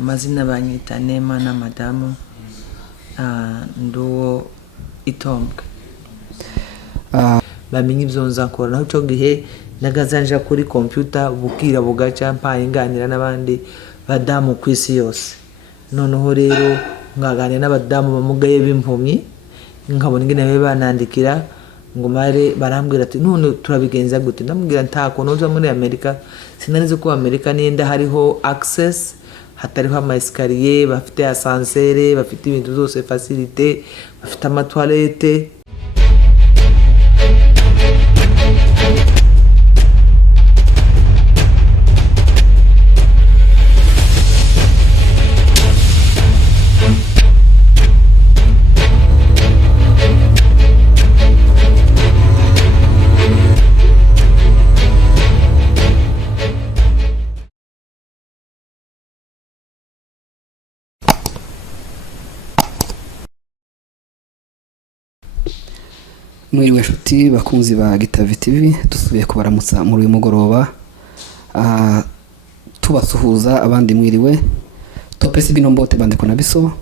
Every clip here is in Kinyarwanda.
Amazina banyita Neema na madamu nduwo itombwe bamenye ibyo nzakora naho cyo gihe nagazanja kuri computer bukira bugaca mpaye nganira n'abandi badamu ku isi yose. Noneho rero ngaganira n'abadamu bamugaye b'impumyi nkabona ingene banandikira ngo mare barambwira ati none turabigenza gute, ndamubwira ntako noza muri Amerika sinanize ko Amerika nienda hariho access hatariho ama escalier, bafite ascenseur, bafite ibintu zose facilité, bafite ama toilette. Mwiriwe nshuti bakunzi ba Gitave TV, dusubiye kubaramutsa muri uyu mugoroba tubasuhuza abandi mwiriwe topesi bino mbote bandiko na biso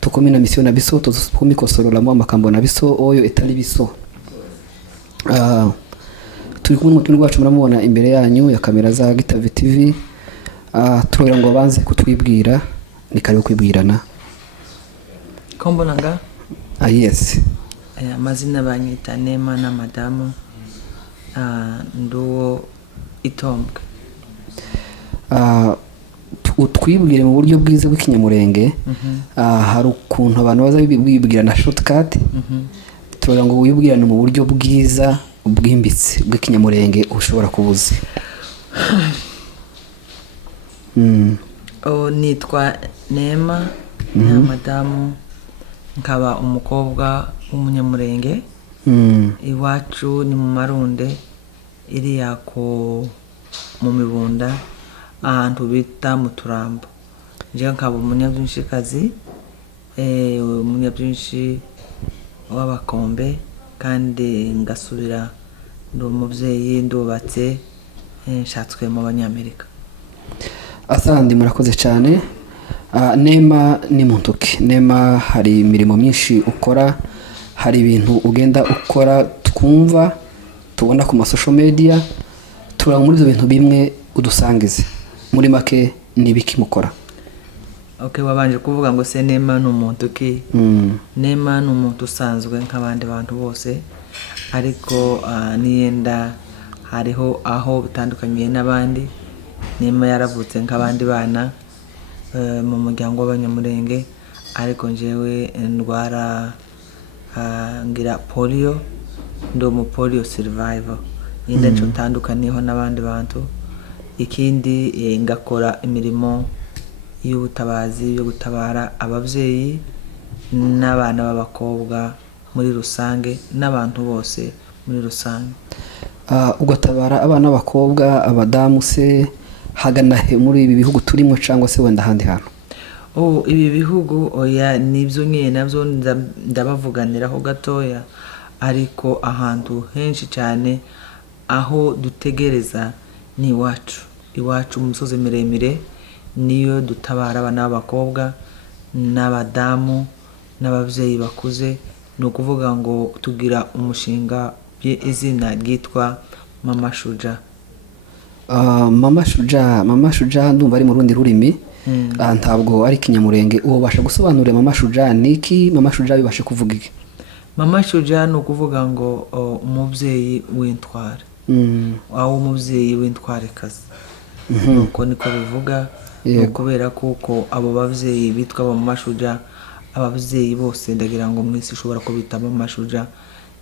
tukumi na mission na biso tuzukumi kosorora mu amakambo na biso oyo etali biso. Turi kumwe n'umutumwa wacu muramubona imbere yanyu ya kamera za Gitave TV. Turora ngo banze kutwibwira ni kare kwibwirana Kombonanga yes. Amazina banyita Neema na madamu nduwo itombwe. Utwibwire mu buryo bwiza bw'ikinyamurenge. Hari ukuntu abantu baza bibwira na shortcut. Turora ngo wibwirane mu buryo bwiza bwimbitse bw'ikinyamurenge ushobora kubuza. Nitwa Neema na madamu nkaba umukobwa w'umunyamurenge. Iwacu ni mu Marunde iriya ko mu Mibunda ahantu bita mu Turambo. Nje nkaba umunyabyinshikazi umunyabyinshi w'abakombe kandi ngasubira ndi umubyeyi ndubatse nshatswe mu Banyamerika. Asandi murakoze cyane. Neema ni muntuki. Neema hari imirimo myinshi ukora, hari ibintu ugenda ukora twumva tubona ku social media. Turaba muri ibyo bintu bimwe udusangize muri make nibiki mukora. Okay, wabanje kuvuga ngo se Neema ni umuntuki. Neema ni umuntu usanzwe nk'abandi bantu bose, ariko niyenda hariho aho bitandukanye n'abandi. Neema yaravutse nk'abandi bana mu muryango w'Abanyamurenge, ariko njewe ndwara ngira polio, ndo mu polio survivor. Yenda cyo tandukaniyeho n'abandi bantu. Ikindi ngakora imirimo y'ubutabazi yo gutabara ababyeyi n'abana b'abakobwa muri rusange n'abantu bose muri rusange. Ugatabara abana b'abakobwa abadamu se hagana he muri ibi bihugu turimo cyangwa se wenda handi hantu? Ibi bihugu oya nibyo nyine nabyo ndabavuganiraho gatoya, ariko ahantu henshi cyane aho dutegereza ni iwacu mu misozi miremire niyo dutabara abana b'abakobwa n'abadamu n'ababyeyi bakuze. Ni ukuvuga ngo tugira umushinga izina ryitwa Mama Shuja. Mama Shuja ndumva ari mu rundi rurimi. Ntabwo ari kinyamurenge. Uwo basha gusobanurira Mama Shuja niki? Mama Shuja bibashe kuvuga iki? Mama Shuja ni ukuvuga ngo umubyeyi w'intware. Aho umubyeyi w'intware kazi. Uko niko bivuga. Kubera kuko abo bavyeyi bitwa Mama Shuja, abavyeyi bose ndagira ngo mwese ushobora kubita Mama Shuja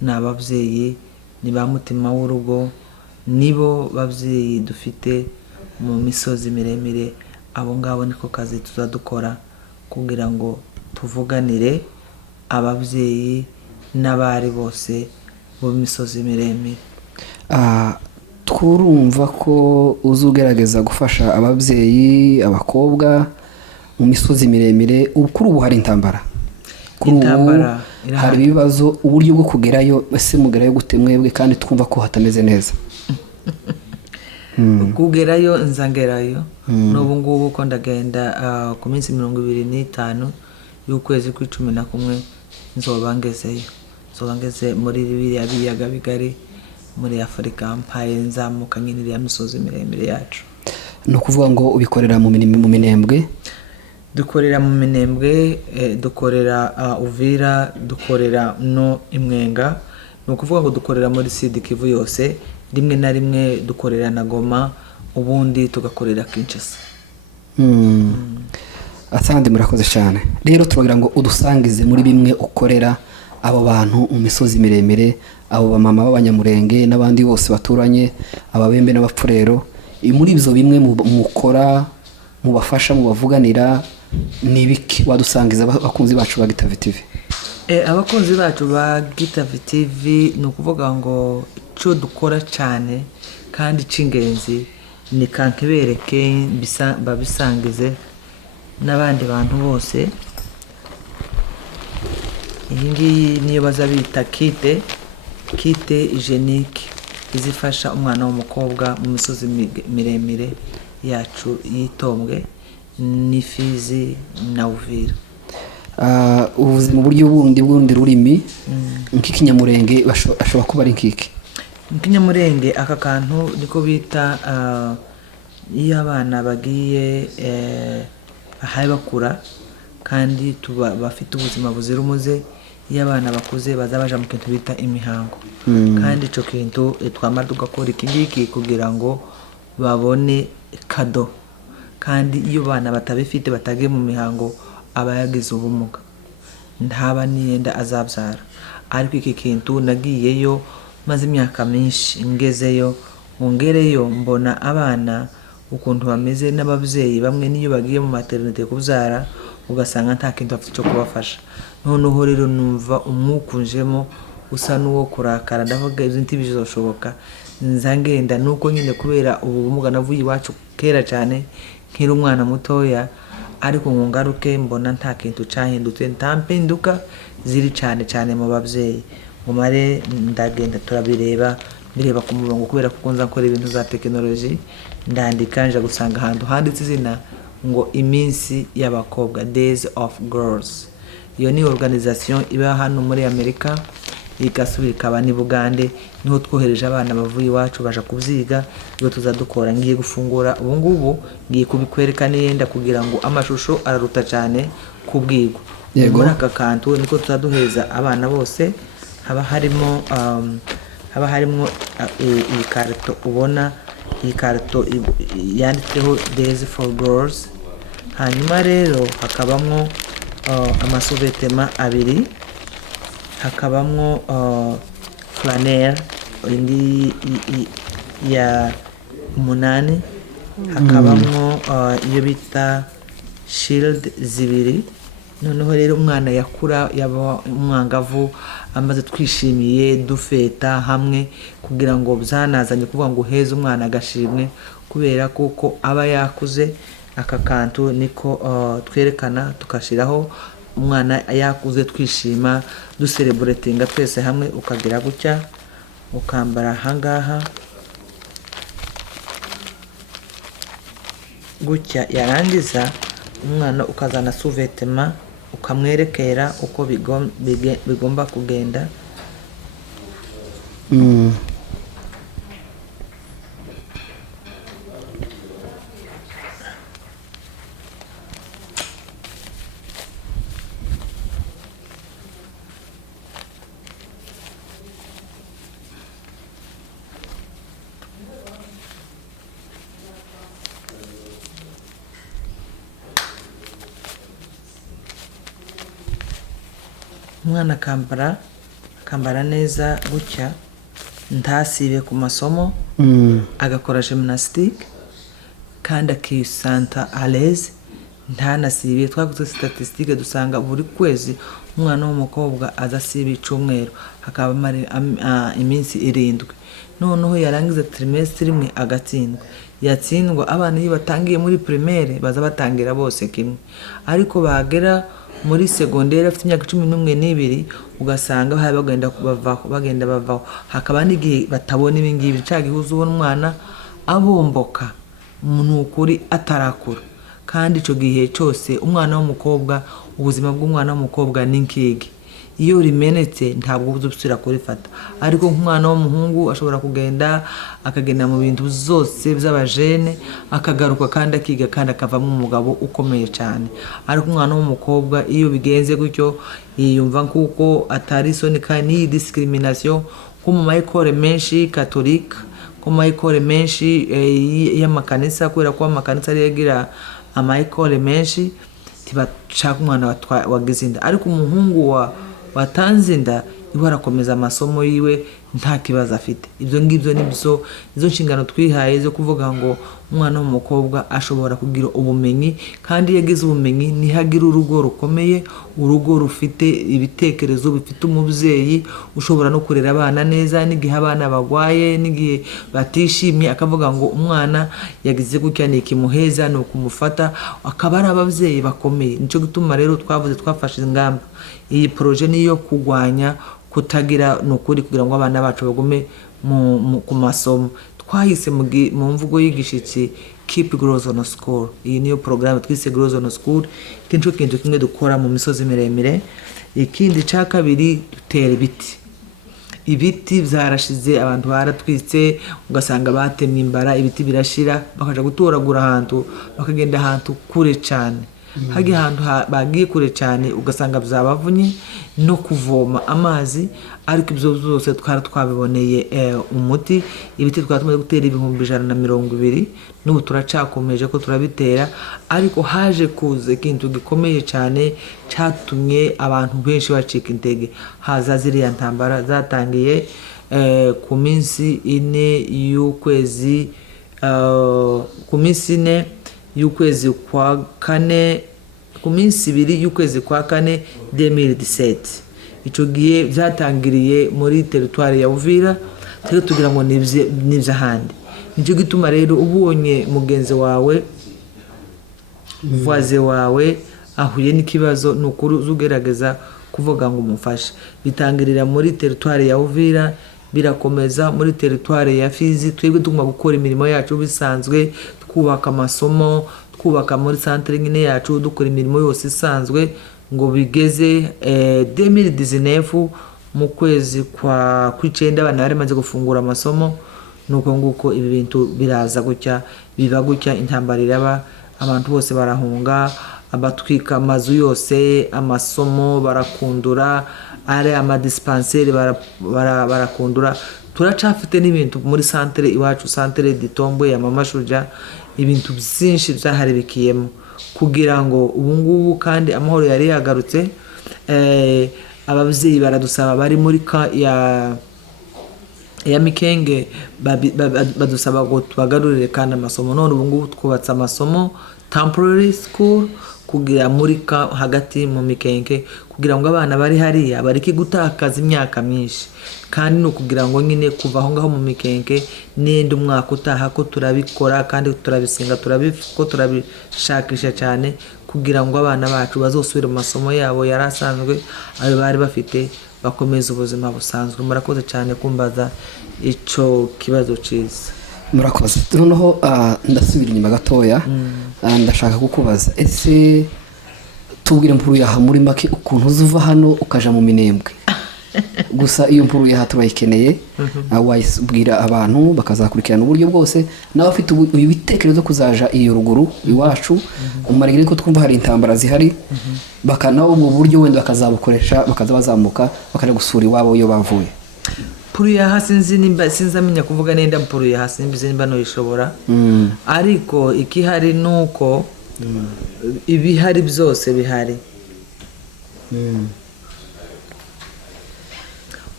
na abavyeyi ni ba mutima w'urugo, nibo bavyeyi dufite mu misozi miremire. Abo ngabo niko kazi tuzadukora kugira ngo tuvuganire abavyeyi n'abari bose mu misozi miremire. Twurumva ko uzugerageza gufasha ababyeyi abakobwa mu misozi miremire. Kuri ubu hari intambara, hari ibibazo, uburyo bwo kugerayo ese mugerayo gute mwebwe kandi twumva ko hatameze neza? kugerayo nzangerayo n'ubu ngubu ko ndagenda ku minsi 25 y'ukwezi kwa 11 nzoba ngeze muri biriya biyaga bigari muri Afurika mpaye nzamuka nyine ya misozi miremire yacu. No kuvuga ngo ubikorera mu Minembwe? Dukorera mu Minembwe, dukorera Uvira, dukorera no Imwenga. No kuvuga ngo dukorera muri Sud Kivu yose, rimwe na rimwe dukorera na Goma, ubundi tugakorera Kinshasa. Asante, murakoze cyane. Rero turagira ngo udusangize muri bimwe ukorera abo bantu mu misozi miremire, abo bamama b'Abanyamurenge n'abandi bose baturanye, ababembe n'abapfurero. Muri ibyo bimwe mukora, mubafasha, mubavuganira, ni biki wadusangiza abakunzi bacu ba Gitave TV? Abakunzi bacu ba Gitave TV ni ukuvuga ngo cyo dukora cyane kandi cy'ingenzi ni kankibereke babisangize n'abandi bantu bose. Iyi ngiyi niyo bazabita kite hygienique izifasha umwana w'umukobwa mu misozi miremire yacu y'Itombwe n'Ifizi na Uvira. Uvuze mu buryo bundi rurimi nk'ikinyamurenge ashobora kuba ari nk'iki? Nk'ikinyamurenge aka kantu niko bita iyo abana bagiye ahaye bakura kandi bafite ubuzima buzira umuze, iyo abana bakuze bazabaja mu kintu bita imihango. Kandi ico kintu twamara tugakora iki ngiki kugira ngo babone kado, kandi iyo bana batabifite batagiye mu mihango aba yagize ubumuga, ntaba niyenda azabyara. Ariko iki kintu nagiyeyo maze imyaka myinshi, ngezeyo ngereyo mbona abana ukuntu bameze n'ababyeyi bamwe niyo bagiye mu maternité kubyara ugasanga nta kintu afite cyo kubafasha. Noneho rero numva umwukunjemo usa n'uwo kurakara, ndavuga izinti bizoshoboka nzangenda nuko nyine kubera ubumuga navuye iwacu kera cyane nkiri umwana mutoya, ariko ngungaruke mbona nta kintu cyahindutse, ntampinduka ziri cyane mu babyeyi. Mumare ndagenda turabireba ku murongo kubera kuko nza nkora ibintu za technology, ndandika nje gusanga ahantu handitse izina ngo iminsi y'abakobwa, Days of Girls. Iyo ni organisation iba hano muri Amerika, igasubira ikaba ni Bugande, niho twohereje abana bavuye iwacu baje kubyiga. Iyo tuzadukora ngiye gufungura ubu ngubu, ngiye kubikwereka niyenda kugira ngo amashusho araruta cyane kubwirwa. Muri aka kantu niko tuzaduheza abana bose, haba harimo iyi karito ubona, iyi karito yanditseho Days for Girls. Hanyuma rero hakabamo amasuvetema 2, hakabamo flanelle indi ya 8, hakabamo iyo bita shield 2. Noneho rero umwana yakura yaba umwangavu amaze twishimiye dufeta hamwe kugira ngo byanazanye kuvuga ngo heza umwana agashimwe kubera kuko aba yakuze. Aka kantu niko twerekana tukashiraho umwana yakuze twishima ducelebratinga twese hamwe, ukagira gutya ukambara hangaha gutya, yarangiza umwana ukazana suvetema ukamwerekera uko bigomba kugenda. Umwana akambara neza gutya, ntasibe ku masomo, agakora gymnastique kandi akisanta à l'aise, ntanasibe. Twaguze statistique dusanga buri kwezi umwana w'umukobwa azasiba icyumweru, hakaba iminsi 7. Noneho yarangiza trimestre imwe agatsindwa. Yatsindwa abana iyo batangiye muri primaire baza batangira bose kimwe, ariko bagera muri secondaire afite imyaka 11 n'ibiri ugasanga bagenda bavaho. Hakaba n'igihe batabona ibingibi, cyagihuza ubona umwana abomboka nukuri atarakura. Kandi ico gihe cyose umwana w'umukobwa, ubuzima bw'umwana w'umukobwa ni nkigi, iyo rimenetse ntabwo uzusubira kurifata. Ariko nk'umwana w'umuhungu ashobora kugenda akagenda mu bintu zose by'abajene akagaruka kandi akiga kandi akavamo umugabo ukomeye cyane. Ariko umwana w'umukobwa iyo bigenze gutyo yiyumva kuko atari soni kandi iyi discrimination ko mu mayikore menshi katolika, ko mu mayikore menshi y'amakanisa, kubera ko amakanisa ari yagira amayikore menshi tibashaka umwana wagize inda. Ariko umuhungu watanze inda iwe arakomeza amasomo yiwe nta kibazo afite. Ibyo ngibyo nibyo izo nshingano twihaye zo kuvuga ngo umwana w'umukobwa ashobora kugira ubumenyi, kandi yagize ubumenyi nihagira urugo rukomeye, urugo rufite ibitekerezo bifite umubyeyi ushobora no kurera abana neza. N'igihe abana bagwaye, n'igihe batishimye, akavuga ngo umwana yagize gutya ni ikimuheza, ni ukumufata, akaba ari ababyeyi bakomeye. Nicyo gituma rero twafashe ingamba. Iyi proje niyo kugwanya kutagira nukuri, kugira ngo abana bacu bagume ku masomo. Twahise mu mvugo y'igishitsi keep girls on school. Iyi niyo program twise girls on school. Kincho kintu kimwe dukora mu misozi miremire. Ikindi ca kabiri dutera ibiti. Ibiti byarashize, abantu baratwitse, ugasanga batemye imbara, ibiti birashira, bakaja gutoragura ahantu, bakagenda ahantu kure cyane. Hagi ahantu bagiye kure cyane ugasanga byabavunye no kuvoma amazi. Ariko ibyo byose twabiboneye umuti. Ibiti twatumaze gutera 120,000 n'ubu turacakomeje ko turabitera. Ariko haje kuza ikintu gikomeye cyane cyatumye abantu benshi bacika intege. Haza ziriya ntambara zatangiye ku minsi 4 y'ukwezi, ku minsi 4 y'ukwezi kwa kane, ku minsi 2 y'ukwezi kwa kane 2017. Ico gihe byatangiriye muri territoire ya Uvira, rero tugira ngo nivyo handi. Nicyo gituma rero ubonye mugenzi wawe, voisin wawe ahuye n'ikibazo, nukuri uzugerageza kuvuga ngo umufashe. Bitangirira muri territoire ya Uvira, birakomeza muri territoire ya Fizi. Twebwe tugomba gukora imirimo yacu bisanzwe, twubaka amasomo, twubaka muri centre nyine yacu, dukora imirimo yose isanzwe, ngo bigeze 2019 mu kwezi kwa 9 abana bari maze gufungura amasomo. Nuko nguko ibi bintu biraza gutya, biba gutya, intambara iraba, abantu bose barahunga, abatwika amazu yose, amasomo barakundura, ari amadispensaire barakundura. Turacafite n'ibintu muri centre iwacu, centre d'Itombo ya Mama Shuja, ibintu byinshi byahari bikiyemo, kugira ngo ubungubu kandi amahoro yari yagarutse. Ababyeyi baradusaba bari muri ya Mikenge badusaba ngo tubagarurire kandi amasomo. None ubungubu twubatse amasomo temporary school kugira muri hagati mu Mikenge, kugira ngo abana bari hariya bareke gutakaza imyaka myinshi. Kandi no kugira ngo nyine kuva aho ngaho mu Mikenge n'indi umwaka utaha ko turabikora kandi turabisenga, turabishakisha cyane, kugira ngo abana bacu bazosubire mu masomo yabo yarasanzwe ayo bari bafite, bakomeza ubuzima busanzwe. Murakoze cyane kumbaza ico kibazo cyiza. Murakoze. Noneho ndasubira inyuma gatoya, ndashaka kukubaza, ese tubwire mpuru yaha muri make ukuntu uzuva hano ukaja mu Minembwe. Gusa iyo mpuru yaha turayikeneye, wayibwira abantu bakazakurikirana uburyo bwose, n'abafite ibitekerezo kuzaja iyo ruguru iwacu umarigire ko twumva hari intambara zihari, bakanaho ubwo buryo wenda bakazabukoresha, bakaza bazamuka bakaje gusura iwabo iyo bavuye. Mpuru yaha sinzamenya kuvuga nenda mpuru yaha simba no ishobora. Ariko ikihari nuko ibihari byose bihari.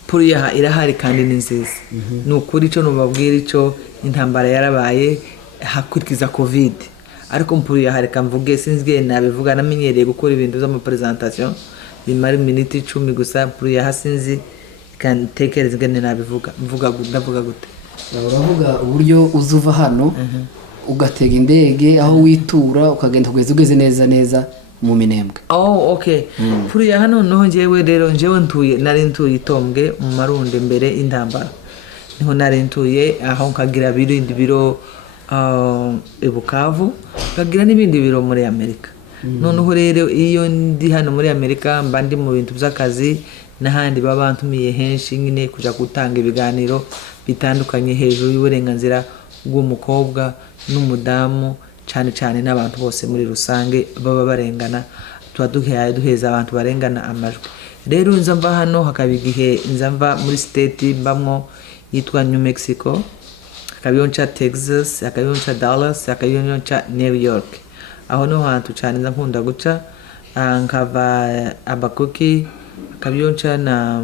Mpuru yaha irahari kandi ni nziza. Nukuri cyo nubabwira ico intambara yarabaye hakurikiza covid. Ariko mpuru yaha reka mvuge, sinzwe nabivuga, namenyereye gukora ibintu by'ama presentation bimara minute 10 gusa. Mpuru yaha sinzi kan tekereza gane nabivuga, ndavuga gute? Uravuga uburyo uzuva hano ugatega indege aho witura ukagenda kugeza ugeze neza mu Minembwe. Oh, okay. Mpuru yaha noneho njyewe nari ntuye Itombwe mu Marunde mbere intambara. Niho nari ntuye aho nkagira biro i Bukavu, nkagira n'ibindi biro muri Amerika. Noneho rero iyo ndi hano muri Amerika mba ndi mu bintu by'akazi n'ahandi baba bantumiye henshi nyine kuja gutanga ibiganiro bitandukanye hejuru y'uburenganzira bw'umukobwa n'umudamu, cyane cyane n'abantu bose muri rusange baba barengana, tuba duheza abantu barengana amajwi. Rero nza mva hano hakaba igihe nza mva muri state mbamwo yitwa New Mexico, hakaba nca Texas, hakaba nca Dallas, hakaba nca New York. Aho no hantu cyane nza nkunda guca, nkava Albuquerque, hakaba nca na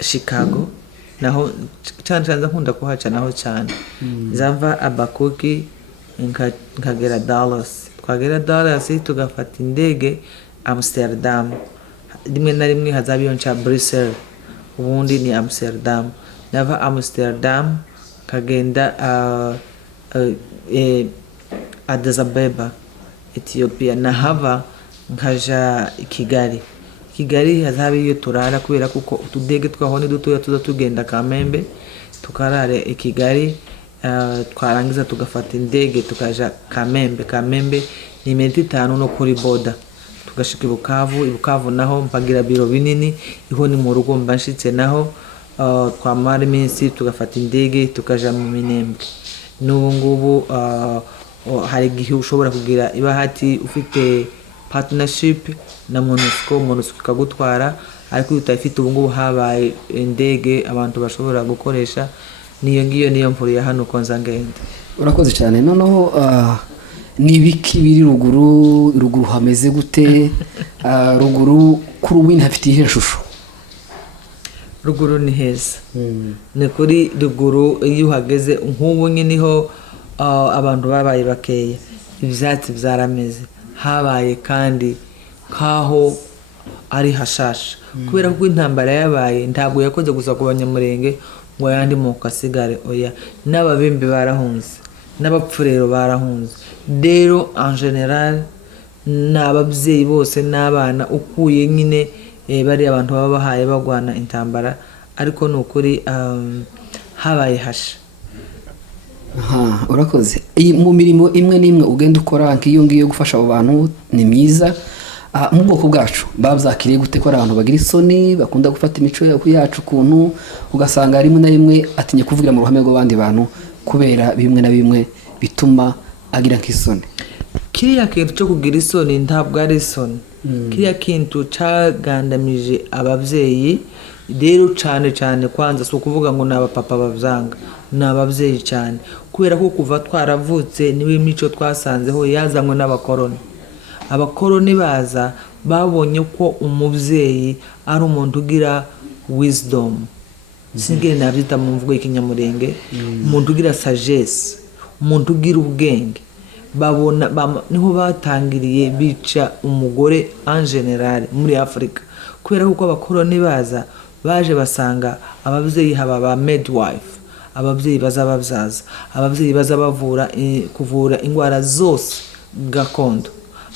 Chicago, naho cyane nza nkunda kuhaca naho cyane. Nzava Albuquerque nkagera Dallas, twagera Dallas tugafata indege Amsterdam, rimwe na rimwe hazaba nca Brussels, ubundi ni Amsterdam. Nava Amsterdam kagenda Addis Ababa, Ethiopia, nahava nkaja Kigali hazaba iyo turara, kubera kuko utudege twaho ni dutoya tuza tugenda Kamembe, tukarare Kigali, twarangiza tugafata indege tukaja Kamembe ni minota 5 no kuri boda, tugashika Bukavu naho mpagira biro binini, iho ni mu rugo mbanshitse naho twamara iminsi tugafata indege tukaja mu Minembwe. N'ubu ngubu hari igihe ushobora kugira ibahati ufite partnership na MONUSCO ikagutwara, ariko utafite ubu ngubu habaye indege abantu bashobora gukoresha, niyo mvura ya hano konza ngende. Urakoze cyane. Noneho nibiki biri ruguru hameze gute? Ruguru kuri ubu hafite ihe shusho? Ruguru ni heza, ni kuri ruguru iyo uhageze nk'ubu niho abantu babaye bakeya, ibyatsi byarameze, habaye kandi kaho ari hashasha, kubera ko intambara yabaye ntabwo yakoze gusa ku Banyamurenge ngo yandi moko asigare, oya, n'ababembe barahunze, n'abapfurero barahunze. Rero en general n'ababyeyi bose n'abana ukuye nyine bari abantu baba bahaye bagwana intambara, ariko nukuri habaye hasha. Urakoze. Mu mirimo imwe n'imwe ugenda ukora nk'iyo ngiyo gufasha abo bantu ni myiza. Mu bwoko bwacu babyakiriye gute ko abantu bagira isoni, bakunda gufata imico yacu ukuntu ugasanga rimwe na rimwe atinye kuvugira mu ruhame rw'abandi bantu kubera bimwe na bimwe bituma agira nk'isoni? Kiriya kintu cyo kugira isoni ntabwo ari isoni, kiriya kintu cagandamije ababyeyi. Rero cyane kwanza si ukuvuga ngo n'abapapa babyanga, n'ababyeyi cyane, kubera ko kuva twaravutse niwe mico twasanzeho yazanywe n'abakoroni. Abakoroni baza babonye ko umubyeyi ari umuntu ugira wisdom, singene nabyita mu mvugo y'ikinyamurenge, umuntu ugira sagesse, umuntu ugira ubwenge. Babona niho batangiriye bica umugore en general muri Afrika, kubera ko abakoroni baza baje basanga ababyeyi haba ba midwife, ababyeyi bazababyaza, ababyeyi bazabavura kuvura indwara zose gakondo,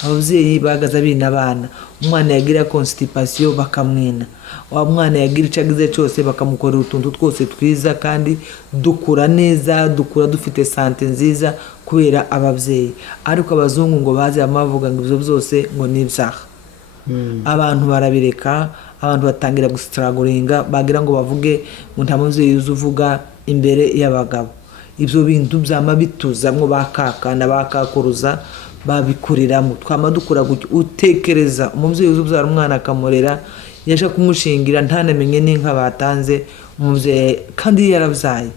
ababyeyi bagaza bina abana, umwana yagira constipation bakamwina, wa mwana yagira icagize cyose bakamukorera utuntu twose twiza, kandi dukura neza, dukura dufite sante nziza kubera ababyeyi. Ariko abazungu ngo baze amavuga ngo ibyo byose ngo ni ibyaha. Abantu barabireka, abantu batangira gustragulinga, bagira ngo bavuge ngo nta mubyeyi uvuga imbere y'abagabo. Ibyo bintu byama bituzamwo bakakana bakakuruza babikuriramo. Twama dukura utekereza umubyeyi uzubyara umwana akamurera, yaje kumushingira ntanamenye n'inka batanze umubyeyi kandi yarabyaye.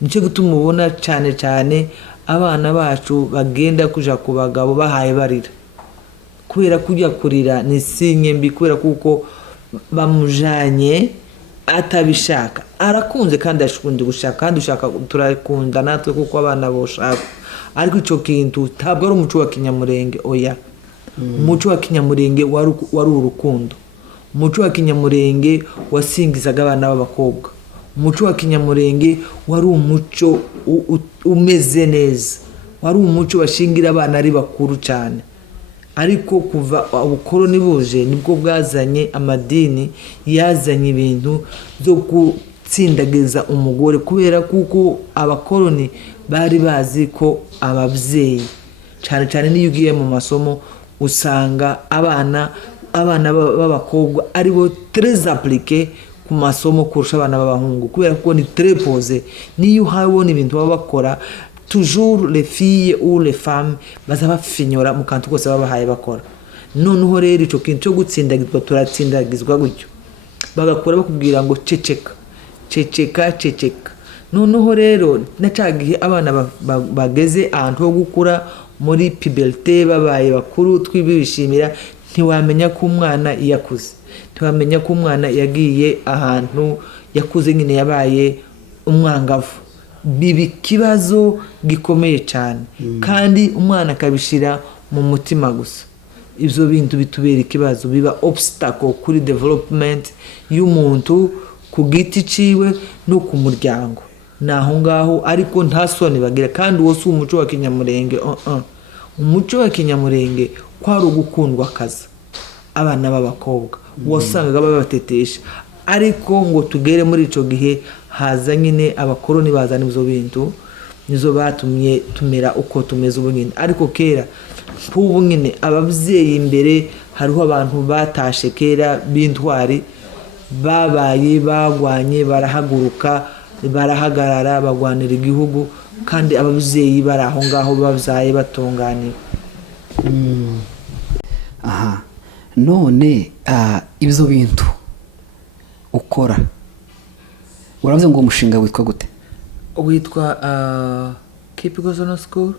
Nicyo gituma ubona cyane abana bacu bagenda kuja ku bagabo bahaye barira, kubera kujya kurira ni sinye mbi, kubera kuko bamujanye atabishaka. Arakunze kandi ashukunze gushaka, kandi ushaka turakunda natwe kuko abana boshaka, ariko icyo kintu ntabwo ari umuco wa Kinyamurenge, oya. Umuco wa Kinyamurenge wari urukundo, umuco wa Kinyamurenge wasingizaga abana b'abakobwa, umuco wa Kinyamurenge wari umuco umeze neza, wari umuco washingira abana ari bakuru cyane. Ariko kuva ubukoroni buje nibwo bwazanye amadini, yazanye ibintu byo gutsindagiza umugore, kubera kuko abakoloni bari bazi ko ababyeyi cyane cyane n'iyo ugiye mu masomo usanga abana b'abakobwa aribo très appliqué ku masomo kurusha abana b'abahungu, kubera ko ni très posé. Niyo uhabona ibintu baba bakora toujours les filles ou les femmes baza bafinyora mu kantu kose babahaye bakora. Noneho rero icyo kintu cyo gutsindagizwa turatsindagizwa gutyo, bagakora bakubwira ngo ceceka ceceka ceceka. Noneho rero nacagiye abana bageze ahantu ho gukura muri puberté babaye bakuru twibishimira, ntiwamenya ko umwana yakuze, ntiwamenya ko umwana yagiye ahantu yakuze nyine yabaye umwangavu. Bibi kibazo gikomeye cyane kandi umwana akabishira mu mutima gusa. Ibyo bintu bitubera ikibazo, biba obstacle kuri development y'umuntu ku giti ciwe no ku muryango. Naho ngaho ariko nta soni bagira, kandi uwo si umuco wa Kinyamurenge. Umuco wa Kinyamurenge kwari ugukundwa akaza abana b'abakobwa wasangaga babatetesha, ariko ngo tugere muri ico gihe haza nyine abakoloni bazana ibyo bintu, nizo batumye tumera uko tumeze ubu nyine. Ariko kera nk'ubu nyine ababyeyi imbere hariho abantu batashe kera b'intwari, babaye bagwanye barahaguruka barahagarara bagwanira igihugu, kandi ababyeyi bari aho ngaho babyaye batunganiwe. Aha, none ibyo bintu ukora uravuze ngo umushinga witwa gute? Witwa Keep Gozono School.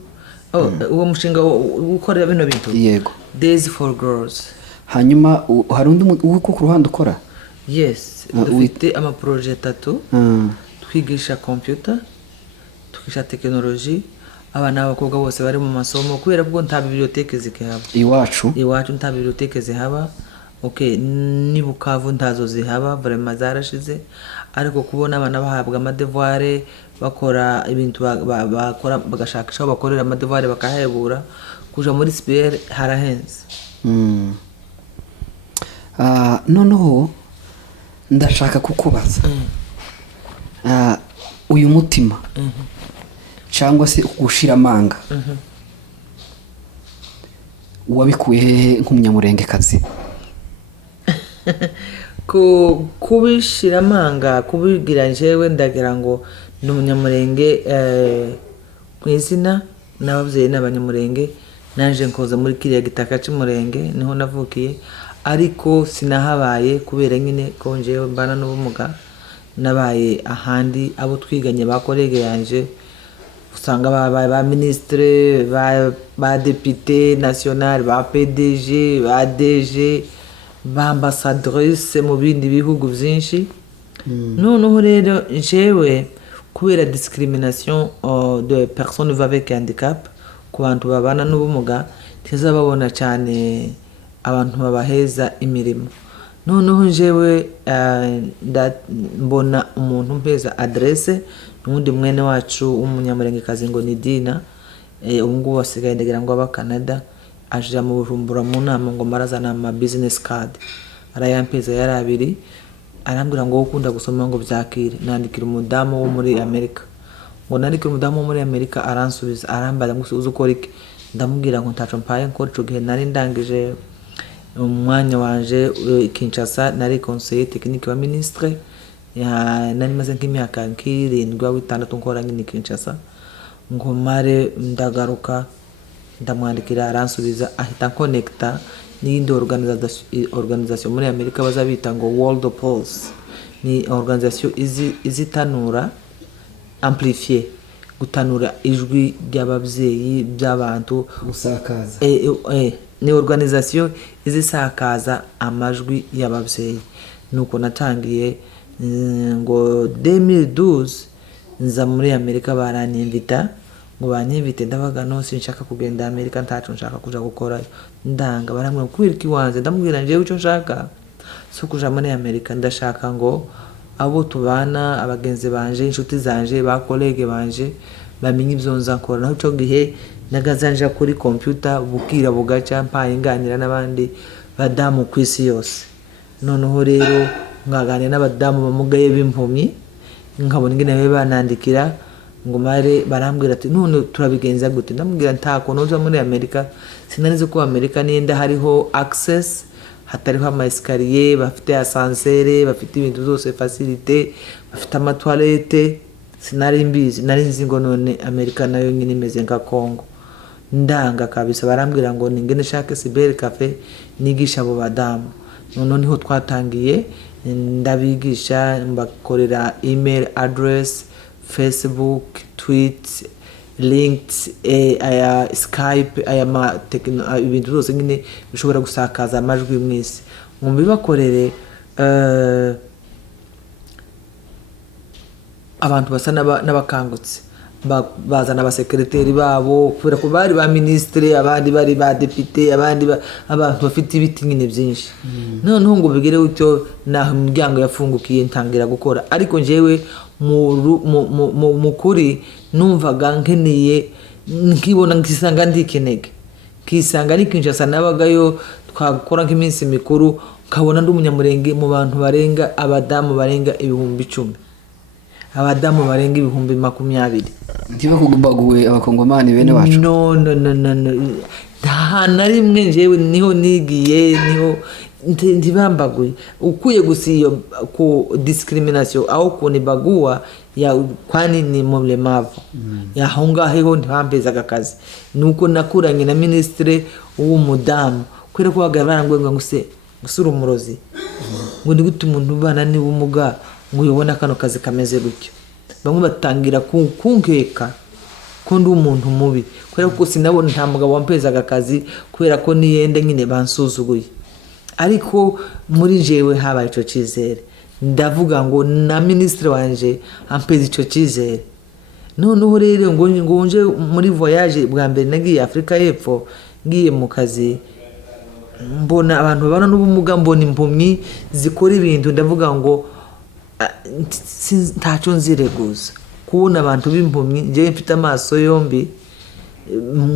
Uwo mushinga ukorera bino bintu? Yego, Days for Girls. hanyuma hari undi uko ku ruhande ukora? Yes, dufite amaproje 3. Twigisha computer, twigisha tekinoloji, abana b'abakobwa bose bari mu masomo, kubera ko nta biblioteke zikihaba iwacu nta biblioteke zihaba. Okay, ni Bukavu ntazo zihaba, vraiment zarashize. Ariko kubona abana bahabwa amadevoir, bakora ibintu bakora, bagashakisha aho bakorera amadevoir bakahebura, kuja muri SPR harahenze. Noneho ndashaka kukubaza uyu mutima cyangwa se gushira amanga wabikuye hehe nk'umunyamurengekazi? Kubishira amanga kubigira jewe ndagira ngo ni umunyamurenge ku izina n'ababyeyi n'abanyamurenge, naje nkoza muri kiriya gitaka cy'umurenge niho navukiye, ariko sinahabaye kubera nyine ko jewe mbana n'ubumuga. Nabaye ahandi, abo twiganye ba collègue yanje usanga ba ministre, ba député national, ba PDG, ba DG, ba ambassadrice mu bindi bihugu byinshi. Noneho rero jewe kubera discrimination de personnes avec handicap, ku bantu babana n'ubumuga ntizababona cyane abantu babaheza imirimo. Noneho jewe mbona umuntu mpeza adresse n'undi mwene wacu w'umunyamurengekazi ngo ni Dina, ubungu wasigaye ndagira ngo aba Canada, aje mu Bujumbura mu nama ngo marazana ama business card, arayampeza yari abiri, arambwira ngo ukunda gusoma ngo byakire, nandikira umudamu wo muri Amerika. Ngo nandikira umudamu wo muri Amerika, aransubiza arambaza ngo uzi ukora iki? Ndamubwira ngo ntaco mpaye nkora, ico gihe nari ndangije umwanya wanje Kinshasa, nari conseiller technique wa ministre, nari maze nk'imyaka 7-6 nkora nyine Kinshasa. Ngo mare ndagaruka ndamwandikira, aransubiza ahita connecta n'indi organisation muri Amerika bazabita ngo World Pulse. Ni organisation izitanura amplifier, gutanura ijwi ry'ababyeyi by'abantu, gusakaza. Ni organisation izisakaza amajwi y'ababyeyi. Nuko natangiye ngo 2012 nza muri Amerika, baranyimvita ngo banyimvite, ndabaga no sinshaka kugenda Amerika, ntacu nshaka kuja gukora, ndanga baramwe kwiriki wanze. Ndamubwira nje icyo nshaka so kuja muri Amerika, ndashaka ngo abo tubana, abagenzi banje, inshuti zanje, ba collègue banje bamenye ibyo nzakora. Naho cyo gihe nagazanja kuri computer bukira bugaca mpaye nganira n'abandi badamu ku isi yose. Noneho rero ngaganira n'abadamu bamugaye b'impumyi, nkabona ingene babe banandikira ngo mare barambwira ati none turabigenza gute, ndamubwira nta kuntu uza muri Amerika, sinanize ko Amerika nienda hariho access, hatariho ama escalier, bafite ascenseur, bafite ibintu byose facilité, bafite ama toilette, sinari mbizi, nari nzi ngo none Amerika nayo nyine imeze nka Congo. Ndanga kabisa, barambwira ngo ningene shake cyber cafe nigisha abo badamu. None niho twatangiye, ndabigisha mbakorera email address, Facebook, tweet, linked, aya Skype, aya ibintu byose nyine bishobora gusakaza amajwi mwisi. Mbibakorere abantu basa n'abakangutse, bazana abasekreteri babo kubera ko bari ba ministre, abandi bari ba député, abandi abantu bafite ibiti nyine byinshi. Noneho ngo bigere utyo na umuryango yafungukiye ntangira gukora, ariko njewe mu kuri numvaga nkeneye, nkibona nkisanga ndikenege, kisanga nikinshasa nabagayo twakora nk'iminsi mikuru, kabona ndi umunyamurenge mu bantu barenga abadamu barenga 10,000, abadamu barenga 20,000. Ntiba kubaguwe abakongomani bene wacu. No nta na rimwe njewe niho nigiye, niho ntibambaguye. Ukuye gusiyo ku discrimination au kunibagua ya kwani ni mlemavu. Ya honga heho ntibampezaga akazi. Nuko nakuranye na ministre w'umudamu kwera ko bagarara ngo se gusura umurozi. Ngo ndi gute umuntu bana ni ubumuga ngo yobona kano kazi kameze gutyo. Bamwe batangira kunkeka ko ndi umuntu mubi kwera ko sinabona nta mugabo wampezaga akazi kwera ko niyende nyine bansuzuguye. Ariko muri jewe habaye ico cizere, ndavuga ngo na ministre wanje ampeza ico cizere. Noneho rero ngo nje muri voyage bwa mbere nagiye Afrika y'Epfo, ngiye mu kazi, mbona abantu babana n'ubumuga, mbona impumyi zikora ibintu, ndavuga ngo ntaco nzireguza kubona abantu b'impumyi, nje mfite amaso yombi,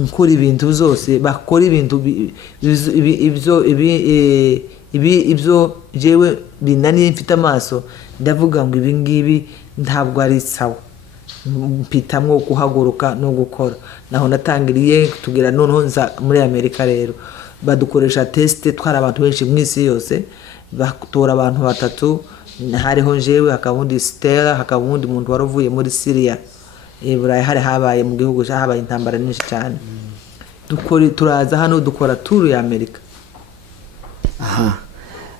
nkora ibintu byose, bakora ibintu ibyo jewe binaniye mfite amaso, ndavuga ngo ibi ngibi ntabwo ari sawa, mpitamwo kuhaguruka no gukora. Naho natangiriye tugira noneho nza muri Amerika. Rero badukoresha test, twara abantu benshi mwisi yose, batora abantu 3, hariho jewe, hakabundi Stella, hakabundi muntu waruvuye muri Syria. Iburayi hari habaye mu gihugu habaye intambara nyinshi cyane. Turaza hano dukora tour ya Amerika. Aha.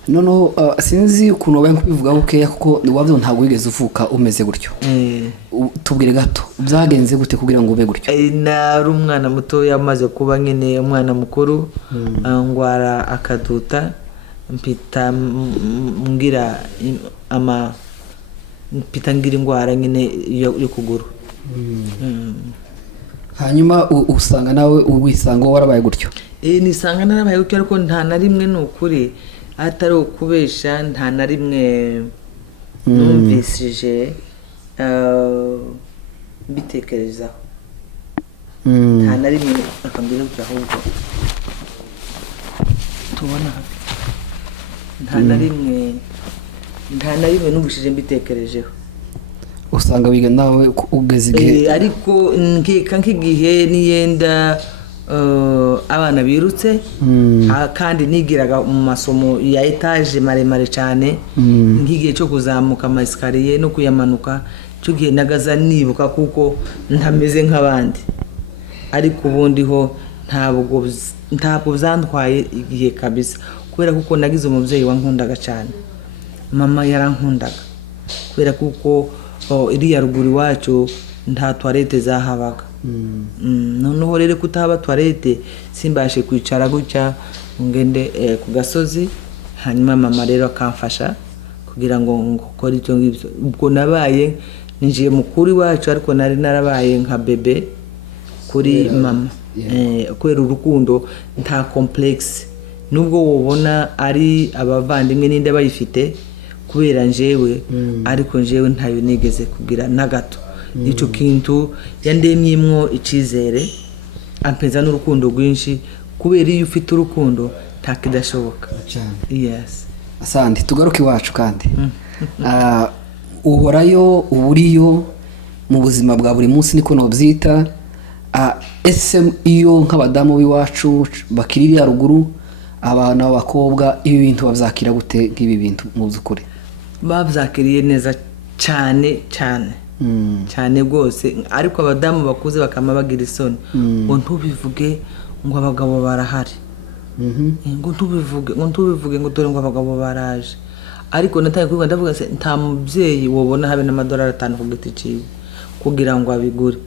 Nono sinzi ukuntu wabaye kubivuga ukeya kuko wavyo ntabwo wigeze uvuka umeze gutyo. Tubwire gato byagenze gute kugira ngo ube gutyo? Nari umwana muto yamaze kuba nyine umwana mukuru, ngwara akaduta, mpita ngira ingwara nyine yo kuguru. Hanyuma usanga nawe wisanga warabaye gutyo? Nisanga narabaye gutyo, ariko nta na rimwe n'ukuri atari ukubesha, nta na rimwe numvisije bitekerezaho. Nta na rimwe akambira gutyo, ahubwo tubona nta na rimwe numvishije mbitekerejeho. Usanga wiga nawe ugeze igihe, ariko nk'igihe niyenda abana birutse, kandi nigiraga mu masomo ya etage maremare cyane, nk'igihe cyo kuzamuka ama escalier no kuyamanuka, cyo gihe nagaza nibuka kuko ntameze nk'abandi. Ariko ubundi ho ntabwo byantwaye igihe kabisa, kubera kuko nagize umubyeyi wankundaga cyane. Mama yarankundaga kubera kuko iriya ruguru iwacu nta toilette zahabaga. Noneho rero kutaba toilette simbashe kwicara gutya ngende ku gasozi, hanyuma mama rero akamfasha kugira ngo ngukore icyo ngibyo. Ubwo nabaye ninjiye mukuru iwacu, ariko nari narabaye nka bebe kuri mama. Kubera urukundo nta complex, nubwo wobona ari abavandimwe ninde bayifite kubera njewe, ariko njewe ntayo nigeze kugira na gato. Nico kintu yandemyemwo icizere, ampeza n'urukundo rwinshi, kubera iyo ufite urukundo ntakidashoboka. Yes. Asante, tugaruke iwacu kandi. uhorayo uburiyo mu buzima bwa buri munsi niko nobyita. Ese iyo nk'abadamu b'iwacu bakirira ruguru abana b'abakobwa ibi bintu babyakira gute nk'ibi bintu mu by'ukuri? babyakiriye neza cyane cyane cyane rwose, ariko abadamu bakuze bakama bagira isoni ngo ntubivuge ngo abagabo barahari, ngo ntubivuge ngo dore ngo abagabo baraje. Ariko nataye kuvuga ndavuga se nta mubyeyi wobona habe n'amadolari 5 ku giti ciwe kugira ngo abigure,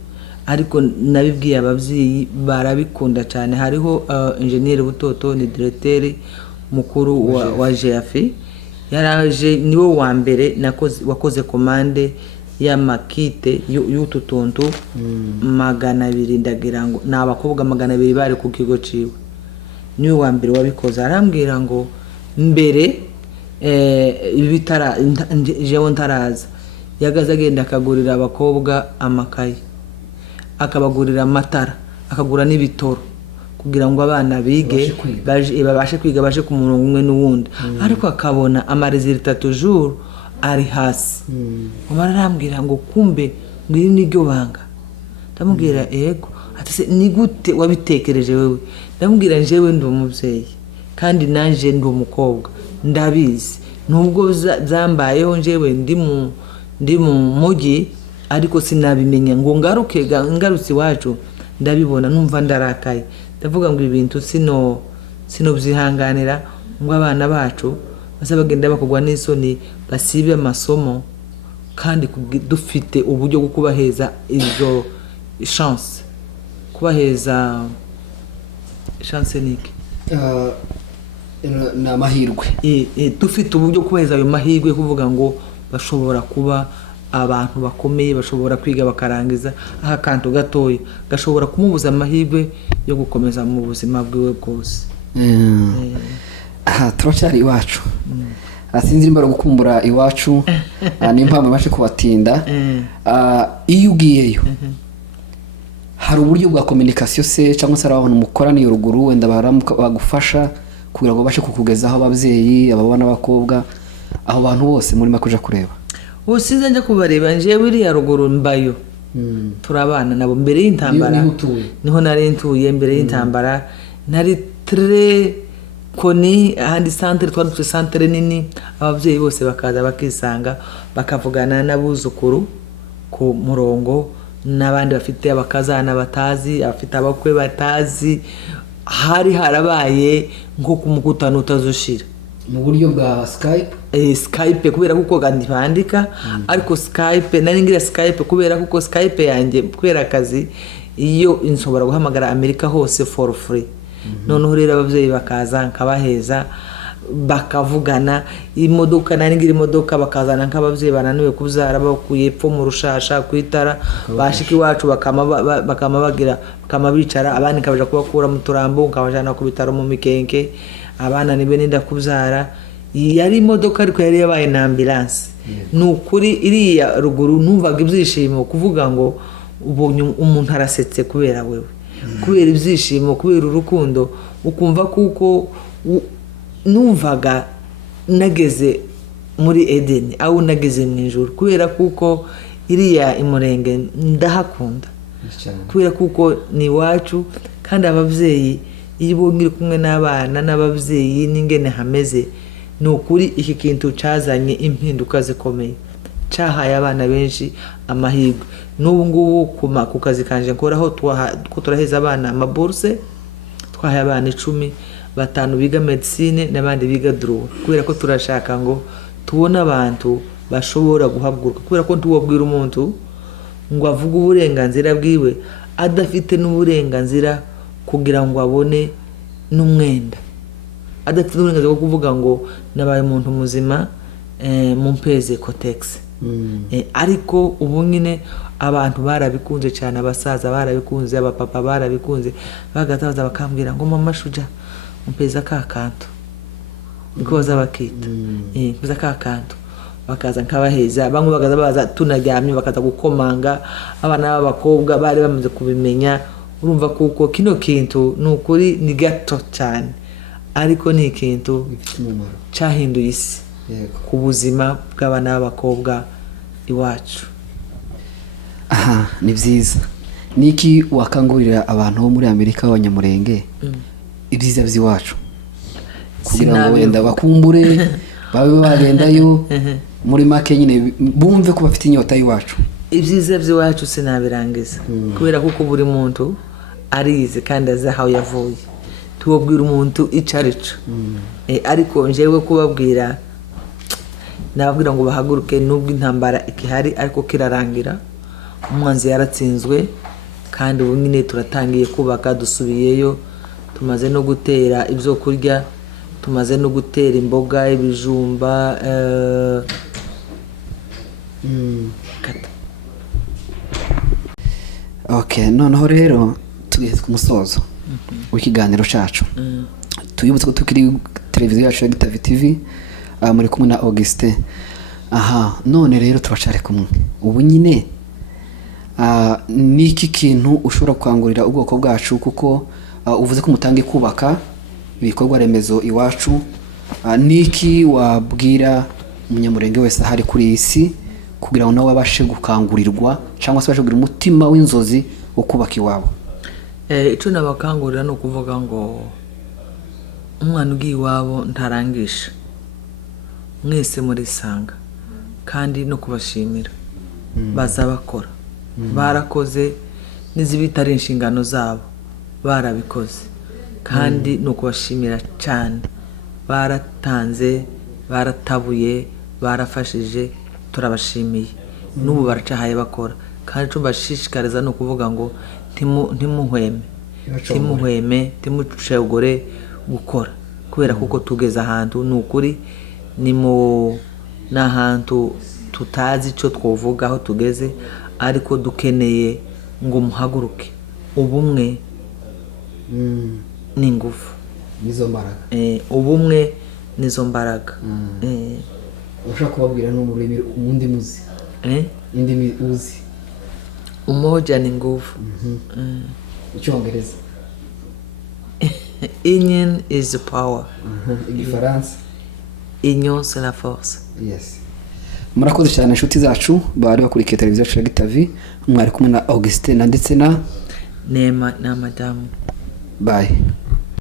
ariko nabibwiye ababyeyi barabikunda cyane. Hariho engineer Butoto ni directeur mukuru wa GFI, yaraje niwe wa mbere wakoze komande y'amakite y'ututuntu 200 ndagira ngo n'abakobwa 200 bari ku kigo ciwe, niwe wa mbere wabikoze. Arambwira ngo mbere ibitara jewe ntaraza yagaze agenda akagurira abakobwa amakaye, akabagurira amatara, akagura n'ibitoro kugira ngo abana bige babashe kwiga baje ku murongo umwe n'uwundi. Ariko akabona amaresultat toujours ari hasi. Umara arambwira ngo kumbe ngiri niryo banga. Ndamubwira yego. Ati se ni gute wabitekereje wewe? Ndamubwira njewe ndi umubyeyi kandi nanje ndi umukobwa ndabizi, nubwo zambayeho njewe ndi mu mugi, ariko sinabimenya ngo ngarutse iwacu ndabibona numva ndarakaye. Ndavuga ngo ibintu sino byihanganira ngo abana bacu bazabagenda bakugwa n'isoni basibe amasomo, kandi dufite uburyo bwo kubaheza izo chance, kubaheza chance niki na amahirwe, dufite uburyo kubaheza ayo mahirwe kuvuga ngo bashobora kuba abantu bakomeye, bashobora kwiga bakarangiza. Aha kantu gatoya gashobora kumubuza amahirwe yo gukomeza mu buzima bwiwe bwose. Turacyari iwacu, sinzi nimba gukumbura iwacu n'impamvu bashe kubatinda. Iyo ugiyeyo hari uburyo bwa communication se cyangwa se abantu mukoraniye ruguru wenda bagufasha kugira ngo bashe kukugezaho ababyeyi ababana bakobwa aho bantu bose muri makuja kureba? Usize nje kubareba nje biriya ruguru mbayo, turabana nabo mbere y'intambara, niho nari ntuye mbere y'intambara. Nari très koni ahandi centre, twadutse centre nini, ababyeyi bose bakaza bakisanga bakavugana n'abuzukuru ku murongo, n'abandi bafite abakazana batazi, abafite abakwe batazi. Hari harabaye nko kumukutana utazoshira mu buryo bwa Skype. Skype kubera kuko gandi bandika, ariko Skype nari ngira Skype kubera kuko Skype yanjye kubera akazi iyo insobora guhamagara Amerika hose for free. Noneho rero ababyeyi bakaza nkabaheza bakavugana. Imodoka nari ngira imodoka bakazana nk'ababyeyi bananiwe kuzara bakuye epfo mu rushasha kwitara, bashiki iwacu bakama bagira bakama bicara, abandi kabaja kubakura mu turambo nkabajana ku bitaro mu Mikenke, abana nibe ninda kuzara. Yari imodoka ariko yari yabaye na ambulance. Nukuri iriya ruguru numvaga ibyishimo kuvuga ngo ubonye umuntu arasetse kubera wewe, kubera ibyishimo, kubera urukundo, ukumva kuko numvaga nageze muri Eden aho nageze mu ijuru, kubera kuko iriya imurenge ndahakunda, kubera kuko ni wacu. Kandi ababyeyi iyo ngiri kumwe n'abana n'ababyeyi n'ingene hameze, nukuri iki kintu cazanye impinduka zikomeye, cahaye abana benshi amahirwe. N'ubu ngubu ku kazi kanje nkoraho turaheza abana amaburse, twahaye abana 10, 5 biga medicine n'abandi biga droit, kubera ko turashaka ngo tubone abantu bashobora guhaguruka, kubera ko ntuwabwira umuntu ngo avuge uburenganzira bwiwe adafite n'uburenganzira kugira ngo abone n'umwenda, adafite n'uburenganzira bwo kuvuga ngo nabaye umuntu muzima mumpeze cotex. Ariko ubu nyine abantu barabikunze cyane, abasaza barabikunze, abapapa barabikunze, bagatabaza bakambwira ngo mama Shuja mumpeza kakantu, niko bazabakita mumpeza kakantu. Bakaza nkabaheza, bamwe bagaza baza tunaryamye bakaza gukomanga. Abana b'abakobwa bari bamaze kubimenya. Urumva kuko kino kintu nukuri ni gato cyane, ariko ni ikintu cyahinduye isi ku buzima bw'abana b'abakobwa iwacu. aha ni byiza. Niki wakangurira abantu bo muri Amerika b'abanyamurenge ibyiza by'iwacu kugira ngo wenda bakumbure babe bagendayo muri make nyine bumve ko bafite inyota y'iwacu? Ibyiza by'iwacu sinabirangiza kubera kuko buri muntu arize kandi azi aho yavuye. Tubabwira umuntu icyo ari cyo, ariko njyewe kubabwira nababwira ngo bahaguruke nubwo intambara ikihari ariko kirarangira, umwanzi yaratsinzwe kandi ubu nyine turatangiye kubaka, dusubiyeyo, tumaze no gutera ibyo kurya, tumaze no gutera imboga, ibijumba, Okay, noneho rero tugeze ku musozo w'ikiganiro cyacu. Tuyibutse ko tukiri televiziyo yacu ya Gitavi TV, muri kumwe na Augustin. Aha, none rero turacare kumwe. Ubu nyine niki kintu ushobora kwangurira ubwoko bwacu, kuko uvuze ko mutangiye kubaka ibikorwa remezo iwacu, niki wabwira umunyamurenge wese ahari kuri isi kugira ngo nawe abashe gukangurirwa cyangwa se abashe kugira umutima w'inzozi wo kubaka iwabo? Icyo nabakangurira ni ukuvuga ngo umwana ugiye iwabo ntarangisha, mwese murisanga, kandi no kubashimira bazabakora, barakoze n'izibitari inshingano zabo barabikoze, kandi no kubashimira cyane, baratanze, baratabuye, barafashije, turabashimiye, n'ubu baracahaye bakora. Kandi icyo mbashishikariza ni ukuvuga ngo timuhweme, timucegore gukora, kubera kuko tugeze ahantu ni ukuri n'ahantu tutazi icyo twavuga aho tugeze, ariko dukeneye ngo muhaguruke. Ubumwe ni ingufu, nizo mbaraga. Ubumwe nizo mbaraga. Ushaka kubabwira no mu rurimi umundi muzi? Indimi uzi? Umoja ni nguvu. Icyongereza? Union is the power. Igifaransa? Union c'est la force. Yes. Murakoze cyane inshuti zacu bari bakurikiye televiziyo ya Gitavi, mwari kumwe na Augustin ndetse na Neema na Madamu. Bye.